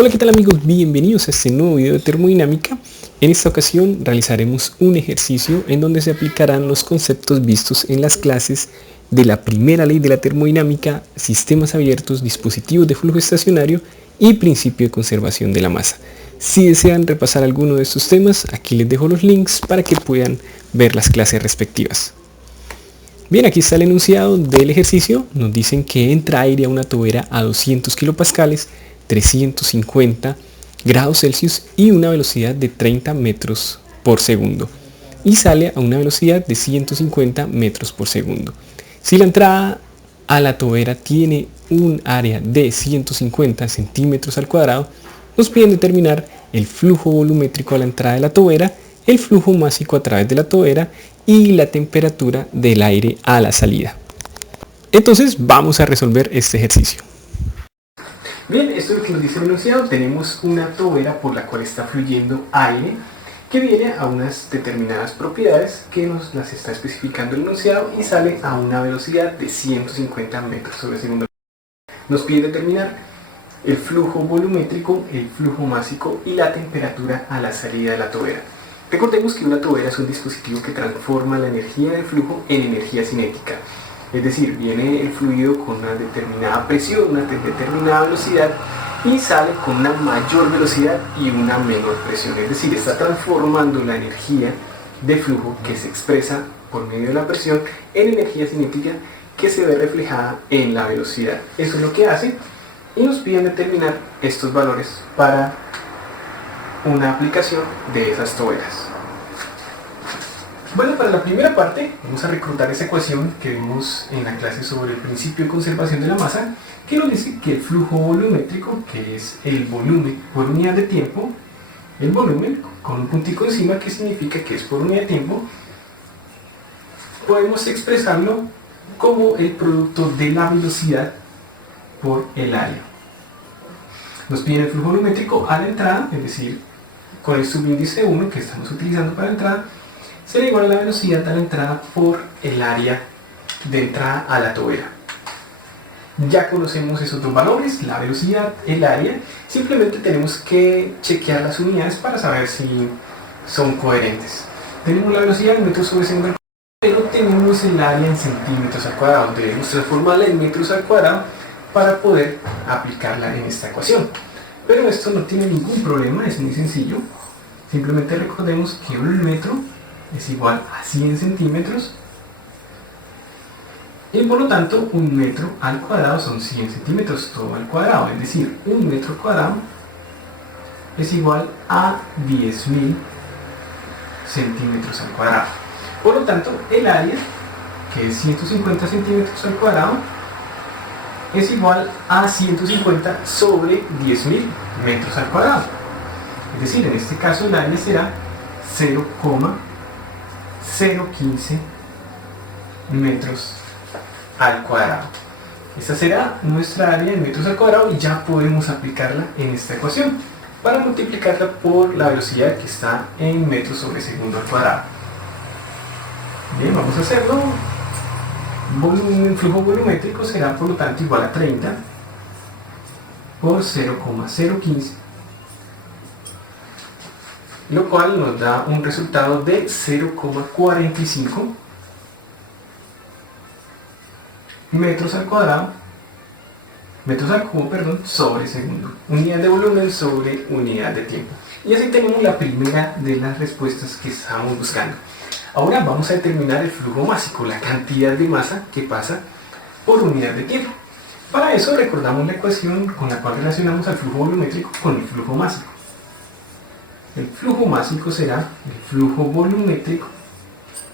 Hola, ¿qué tal amigos? Bienvenidos a este nuevo video de termodinámica. En esta ocasión realizaremos un ejercicio en donde se aplicarán los conceptos vistos en las clases de la primera ley de la termodinámica, sistemas abiertos, dispositivos de flujo estacionario y principio de conservación de la masa. Si desean repasar alguno de estos temas, aquí les dejo los links para que puedan ver las clases respectivas. Bien, aquí está el enunciado del ejercicio. Nos dicen que entra aire a una tobera a 200 kilopascales, 350 grados Celsius y una velocidad de 30 metros por segundo, y sale a una velocidad de 150 metros por segundo. Si la entrada a la tobera tiene un área de 150 centímetros al cuadrado, nos piden determinar el flujo volumétrico a la entrada de la tobera, el flujo másico a través de la tobera y la temperatura del aire a la salida. Entonces vamos a resolver este ejercicio. Bien, esto es lo que nos dice el enunciado. Tenemos una tobera por la cual está fluyendo aire que viene a unas determinadas propiedades que nos las está especificando el enunciado y sale a una velocidad de 150 metros sobre segundo. Nos pide determinar el flujo volumétrico, el flujo másico y la temperatura a la salida de la tobera. Recordemos que una tobera es un dispositivo que transforma la energía del flujo en energía cinética. Es decir, viene el fluido con una determinada presión, una determinada velocidad y sale con una mayor velocidad y una menor presión. Es decir, está transformando la energía de flujo que se expresa por medio de la presión en energía cinética que se ve reflejada en la velocidad. Eso es lo que hace y nos piden determinar estos valores para una aplicación de esas toberas. Bueno, para la primera parte vamos a reclutar esa ecuación que vimos en la clase sobre el principio de conservación de la masa, que nos dice que el flujo volumétrico, que es el volumen por unidad de tiempo, el volumen con un puntico encima que significa que es por unidad de tiempo, podemos expresarlo como el producto de la velocidad por el área. Nos piden el flujo volumétrico a la entrada, es decir, con el subíndice 1 que estamos utilizando para la entrada, será igual a la velocidad a la entrada por el área de entrada a la tobera. Ya conocemos esos dos valores, la velocidad, el área. Simplemente tenemos que chequear las unidades para saber si son coherentes. Tenemos la velocidad en metros sobre segundo al cuadrado, pero tenemos el área en centímetros al cuadrado. Debemos transformarla en metros al cuadrado para poder aplicarla en esta ecuación. Pero esto no tiene ningún problema, es muy sencillo. Simplemente recordemos que un metro es igual a 100 centímetros y por lo tanto un metro al cuadrado son 100 centímetros todo al cuadrado, es decir, un metro cuadrado es igual a 10.000 centímetros al cuadrado. Por lo tanto, el área, que es 150 centímetros al cuadrado, es igual a 150 sobre 10.000 metros al cuadrado. Es decir, en este caso el área será 0,015 metros al cuadrado. Esta será nuestra área en metros al cuadrado y ya podemos aplicarla en esta ecuación para multiplicarla por la velocidad que está en metros sobre segundo al cuadrado. Bien, vamos a hacerlo. El flujo volumétrico será por lo tanto igual a 30 por 0,015, lo cual nos da un resultado de 0,45 metros al cuadrado, metros al cubo, sobre segundo. Unidad de volumen sobre unidad de tiempo. Y así tenemos la primera de las respuestas que estábamos buscando. Ahora vamos a determinar el flujo másico, la cantidad de masa que pasa por unidad de tiempo. Para eso recordamos la ecuación con la cual relacionamos al flujo volumétrico con el flujo másico. El flujo másico será el flujo volumétrico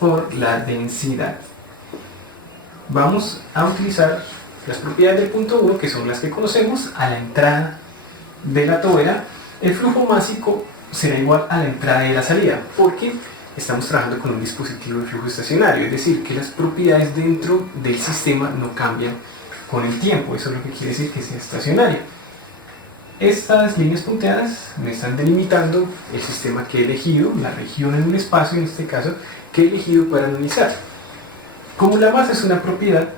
por la densidad. Vamos a utilizar las propiedades del punto 1, que son las que conocemos. A la entrada de la tobera, el flujo másico será igual a la entrada y la salida, porque estamos trabajando con un dispositivo de flujo estacionario, es decir, que las propiedades dentro del sistema no cambian con el tiempo. Eso es lo que quiere decir que sea estacionario. Estas líneas punteadas me están delimitando el sistema que he elegido, la región en un espacio, en este caso, que he elegido para analizar. Como la masa es una propiedad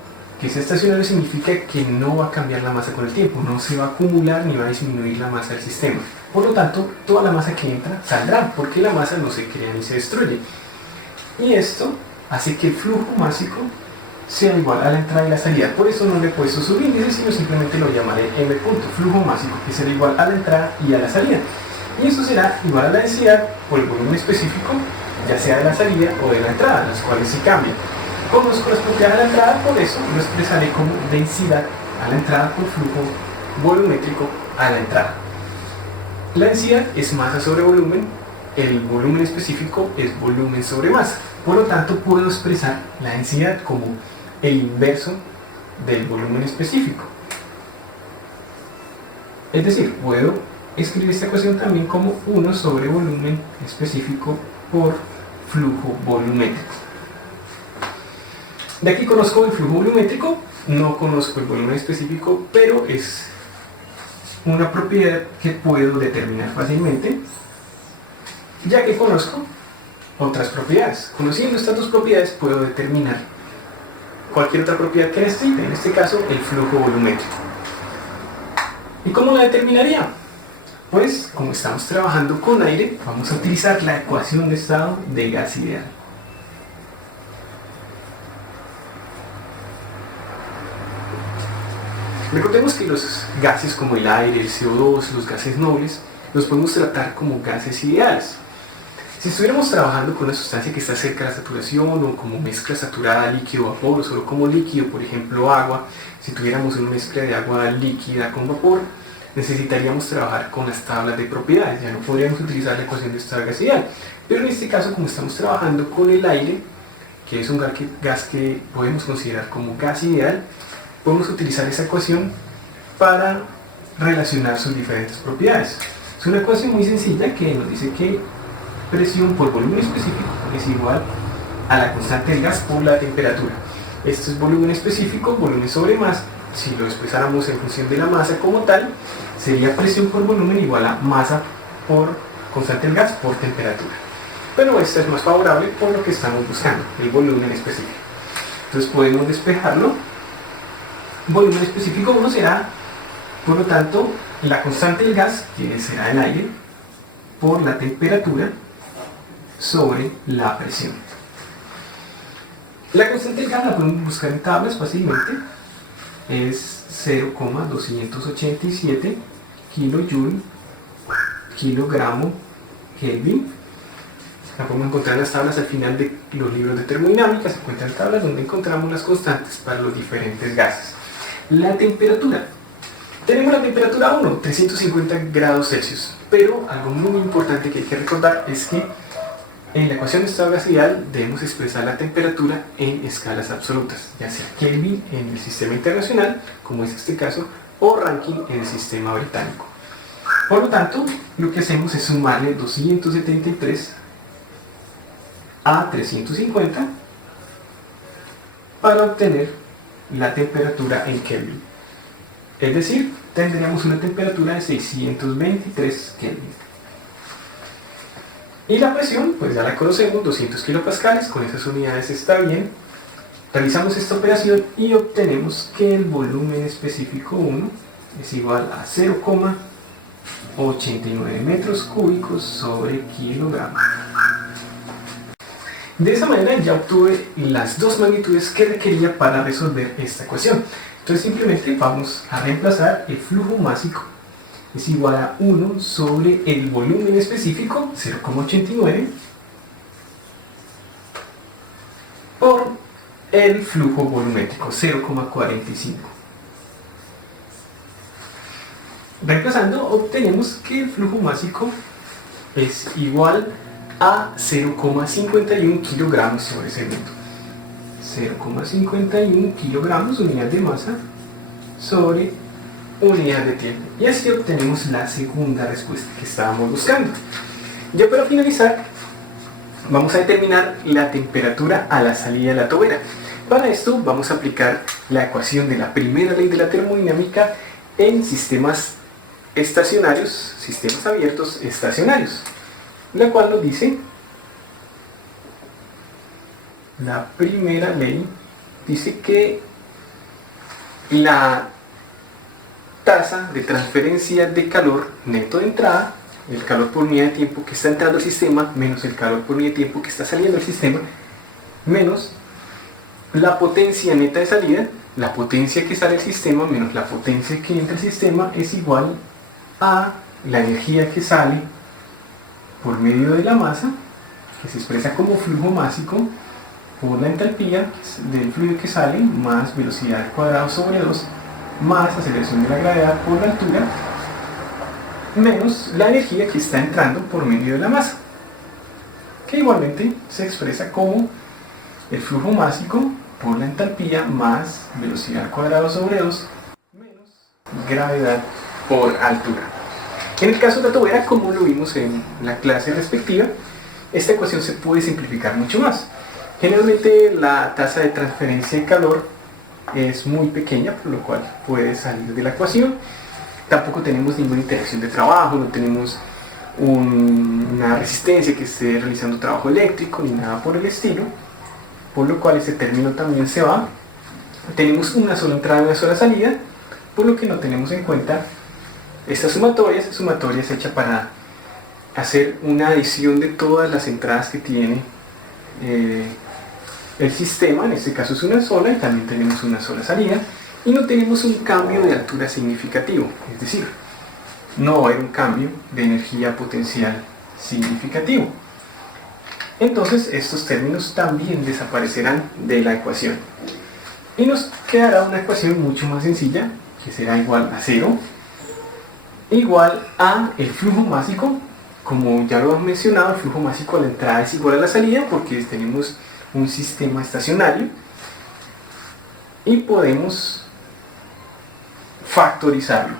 Que sea estacionario significa que no va a cambiar la masa con el tiempo, no se va a acumular ni va a disminuir la masa del sistema. Por lo tanto, toda la masa que entra saldrá, porque la masa no se crea ni se destruye. Y esto hace que el flujo másico sea igual a la entrada y la salida. Por eso no le he puesto subíndice, sino simplemente lo llamaré M punto, flujo másico, que será igual a la entrada y a la salida. Y eso será igual a la densidad por el volumen específico, ya sea de la salida o de la entrada, las cuales sí cambian. Conozco las propiedades de la entrada, por eso lo expresaré como densidad a la entrada por flujo volumétrico a la entrada. La densidad es masa sobre volumen, el volumen específico es volumen sobre masa. Por lo tanto, puedo expresar la densidad como el inverso del volumen específico. Es decir, puedo escribir esta ecuación también como 1 sobre volumen específico por flujo volumétrico. De aquí conozco el flujo volumétrico, no conozco el volumen específico, pero es una propiedad que puedo determinar fácilmente, ya que conozco otras propiedades. Conociendo estas dos propiedades puedo determinar cualquier otra propiedad que necesite, en este caso el flujo volumétrico. ¿Y cómo la determinaría? Pues como estamos trabajando con aire, vamos a utilizar la ecuación de estado de gas ideal. Recordemos que los gases como el aire, el CO2, los gases nobles, los podemos tratar como gases ideales. Si estuviéramos trabajando con una sustancia que está cerca de la saturación o como mezcla saturada líquido-vapor o solo como líquido, por ejemplo agua, si tuviéramos una mezcla de agua líquida con vapor, necesitaríamos trabajar con las tablas de propiedades, ya no podríamos utilizar la ecuación de estado de gas ideal. Pero en este caso, como estamos trabajando con el aire, que es un gas que podemos considerar como gas ideal, podemos utilizar esa ecuación para relacionar sus diferentes propiedades. Es una ecuación muy sencilla que nos dice que presión por volumen específico es igual a la constante del gas por la temperatura. Esto es volumen específico, volumen sobre masa. Si lo expresáramos en función de la masa como tal, sería presión por volumen igual a masa por constante del gas por temperatura. Pero esta es más favorable por lo que estamos buscando, el volumen específico. Entonces podemos despejarlo. Volumen específico 1 será, por lo tanto, la constante del gas, que será el aire, por la temperatura sobre la presión. La constante del gas la podemos buscar en tablas fácilmente. Es 0,287 kilojoule kilogramo Kelvin. La podemos encontrar en las tablas al final de los libros de termodinámica. Se encuentran tablas donde encontramos las constantes para los diferentes gases. La temperatura. Tenemos la temperatura 1, 350 grados Celsius. Pero algo muy importante que hay que recordar es que en la ecuación de estado de gas ideal debemos expresar la temperatura en escalas absolutas, ya sea Kelvin en el sistema internacional, como es este caso, o Rankine en el sistema británico. Por lo tanto, lo que hacemos es sumarle 273 a 350 para obtener la temperatura en Kelvin. Es decir, tendríamos una temperatura de 623 Kelvin. Y la presión, pues ya la conocemos, 200 kilopascales, con esas unidades está bien. Realizamos esta operación y obtenemos que el volumen específico 1 es igual a 0,89 metros cúbicos sobre kilogramo. De esa manera ya obtuve las dos magnitudes que requería para resolver esta ecuación. Entonces simplemente vamos a reemplazar el flujo másico es igual a 1 sobre el volumen específico, 0,89, por el flujo volumétrico, 0,45. Reemplazando, obtenemos que el flujo másico es igual a 0,51 kilogramos sobre segundo. 0,51 kilogramos, unidad de masa, sobre unidad de tiempo. Y así obtenemos la segunda respuesta que estábamos buscando. Ya para finalizar, vamos a determinar la temperatura a la salida de la tobera. Para esto vamos a aplicar la ecuación de la primera ley de la termodinámica en sistemas estacionarios, sistemas abiertos estacionarios, la cual nos dice, la primera ley dice que la tasa de transferencia de calor neto de entrada, el calor por unidad de tiempo que está entrando al sistema, menos el calor por unidad de tiempo que está saliendo del sistema, menos la potencia neta de salida, la potencia que sale del sistema menos la potencia que entra al sistema, es igual a la energía que sale por medio de la masa, que se expresa como flujo másico, por la entalpía del fluido que sale, más velocidad al cuadrado sobre 2, más aceleración de la gravedad por la altura, menos la energía que está entrando por medio de la masa, que igualmente se expresa como el flujo másico por la entalpía más velocidad al cuadrado sobre 2, menos gravedad por altura. En el caso de la tobera, como lo vimos en la clase respectiva, esta ecuación se puede simplificar mucho más. Generalmente la tasa de transferencia de calor es muy pequeña, por lo cual puede salir de la ecuación. Tampoco tenemos ninguna interacción de trabajo, no tenemos una resistencia que esté realizando trabajo eléctrico ni nada por el estilo, por lo cual ese término también se va. Tenemos una sola entrada y una sola salida, por lo que no tenemos en cuenta esta sumatoria. Esta sumatoria es hecha para hacer una adición de todas las entradas que tiene el sistema. En este caso es una sola, y también tenemos una sola salida, y no tenemos un cambio de altura significativo, es decir, no va a haber un cambio de energía potencial significativo. Entonces estos términos también desaparecerán de la ecuación y nos quedará una ecuación mucho más sencilla, que será igual a 0, igual a el flujo másico. Como ya lo hemos mencionado, el flujo másico a la entrada es igual a la salida, porque tenemos un sistema estacionario, y podemos factorizarlo.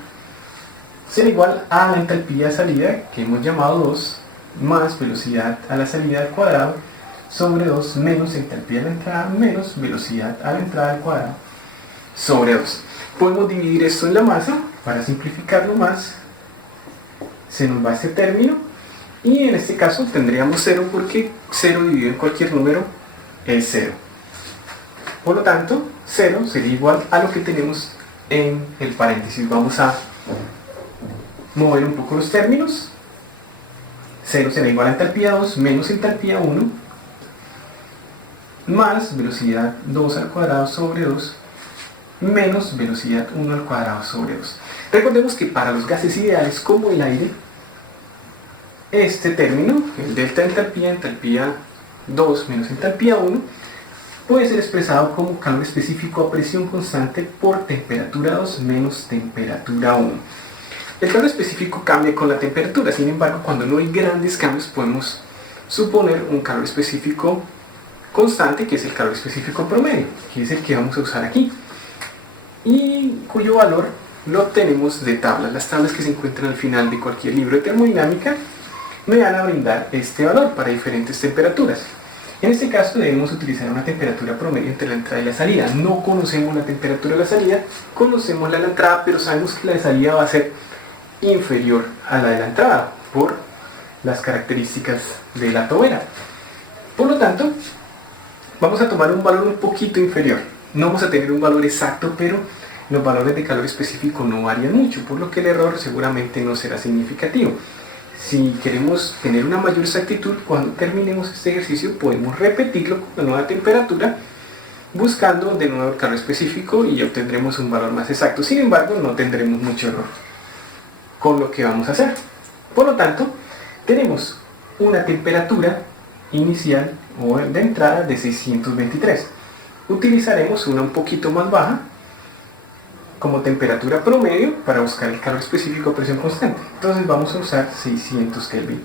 Será igual a la entalpía de salida, que hemos llamado 2, más velocidad a la salida al cuadrado sobre 2, menos entalpía a la entrada, menos velocidad a la entrada al cuadrado sobre 2. Podemos dividir esto en la masa para simplificarlo más. Se nos va este término, y en este caso tendríamos 0, porque 0 dividido en cualquier número es 0. Por lo tanto, 0 sería igual a lo que tenemos en el paréntesis. Vamos a mover un poco los términos. 0 será igual a entalpía 2 menos entalpía 1, más velocidad 2 al cuadrado sobre 2, menos velocidad 1 al cuadrado sobre 2. Recordemos que para los gases ideales como el aire, este término, el delta de entalpía, entalpía 2 menos entalpía 1, puede ser expresado como calor específico a presión constante por temperatura 2 menos temperatura 1. El calor específico cambia con la temperatura, sin embargo, cuando no hay grandes cambios podemos suponer un calor específico constante, que es el calor específico promedio, que es el que vamos a usar aquí, y cuyo valor lo obtenemos de tablas. Las tablas que se encuentran al final de cualquier libro de termodinámica me van a brindar este valor para diferentes temperaturas. En este caso debemos utilizar una temperatura promedio entre la entrada y la salida. No conocemos la temperatura de la salida, conocemos la de la entrada, pero sabemos que la de salida va a ser inferior a la de la entrada por las características de la tobera. Por lo tanto, vamos a tomar un valor un poquito inferior. No vamos a tener un valor exacto, pero los valores de calor específico no varían mucho, por lo que el error seguramente no será significativo. Si queremos tener una mayor exactitud, cuando terminemos este ejercicio podemos repetirlo con la nueva temperatura, buscando de nuevo el calor específico, y obtendremos un valor más exacto. Sin embargo, no tendremos mucho error con lo que vamos a hacer. Por lo tanto, tenemos una temperatura inicial o de entrada de 623. Utilizaremos una un poquito más baja como temperatura promedio para buscar el calor específico a presión constante. Entonces vamos a usar 600 Kelvin.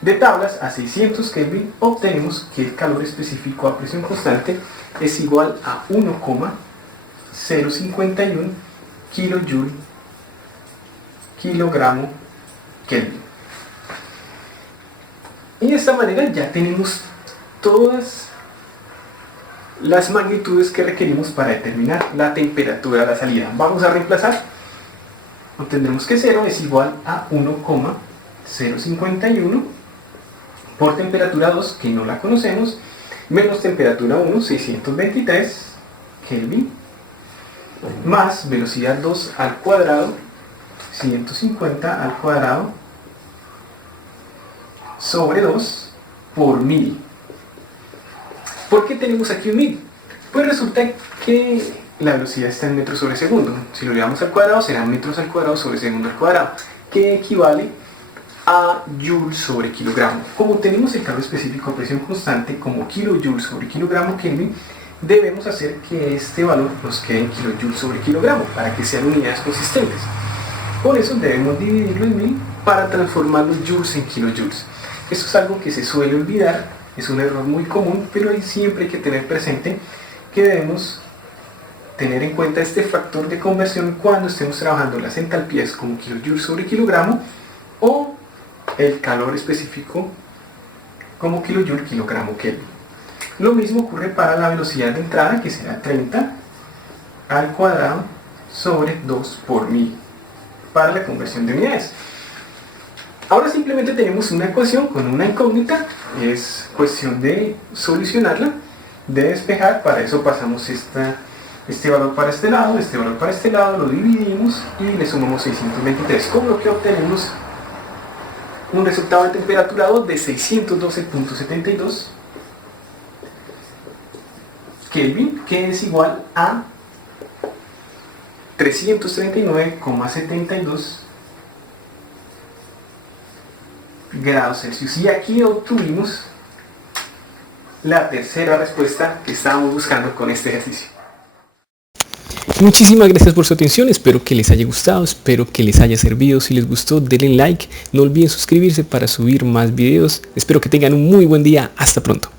De tablas a 600 Kelvin obtenemos que el calor específico a presión constante es igual a 1,051 kJ kilogramo Kelvin. Y de esta manera ya tenemos todas las magnitudes que requerimos para determinar la temperatura de la salida. Vamos a reemplazar. Obtendremos que 0 es igual a 1,051 por temperatura 2, que no la conocemos, menos temperatura 1, 623 Kelvin, más velocidad 2 al cuadrado, 150 al cuadrado, sobre 2 por 1000. ¿Por qué tenemos aquí un 1000? Pues resulta que la velocidad está en metros sobre segundo. Si lo llevamos al cuadrado, serán metros al cuadrado sobre segundo al cuadrado, que equivale a joules sobre kilogramo. Como tenemos el calor específico a presión constante como kilojoules sobre kilogramo Kelvin, debemos hacer que este valor nos quede en kilojoules sobre kilogramo para que sean unidades consistentes. Por eso debemos dividirlo en 1000 para transformar los joules en kilojoules. Esto es algo que se suele olvidar, es un error muy común, pero ahí siempre hay que tener presente que debemos tener en cuenta este factor de conversión cuando estemos trabajando las entalpías como kilojoules sobre kilogramo o el calor específico como kilojoule kilogramo Kelvin. Lo mismo ocurre para la velocidad de entrada, que será 30 al cuadrado sobre 2 por 1000 para la conversión de unidades. Ahora simplemente tenemos una ecuación con una incógnita, es cuestión de solucionarla, de despejar. Para eso pasamos este valor para este lado, este valor para este lado, lo dividimos y le sumamos 623, con lo que obtenemos un resultado de temperatura de 612.72 Kelvin, que es igual a 339,72 grados Celsius. Y aquí obtuvimos la tercera respuesta que estábamos buscando con este ejercicio. Muchísimas gracias por su atención, espero que les haya gustado, espero que les haya servido. Si les gustó, denle like, no olviden suscribirse para subir más videos. Espero que tengan un muy buen día, hasta pronto.